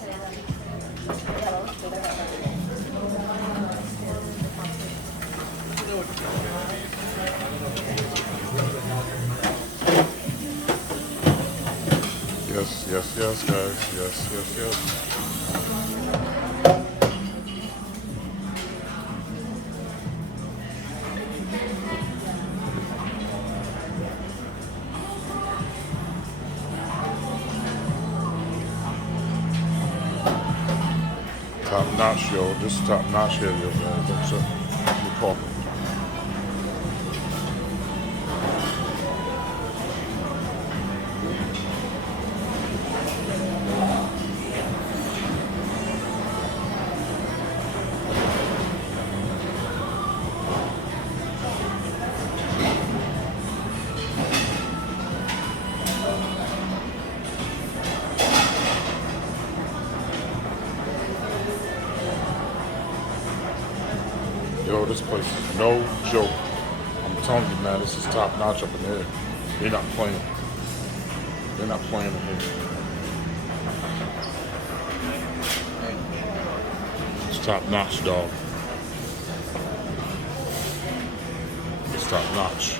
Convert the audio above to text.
Yes, yes, yes, guys. Yes, yes, yes. Top notch, yo. This is top notch here, yo, guys. That's it. We call it. Yo, this place is no joke. I'm telling you, man, this is top notch up in here. They're not playing. They're not playing in here. It's top notch, dog. It's top notch.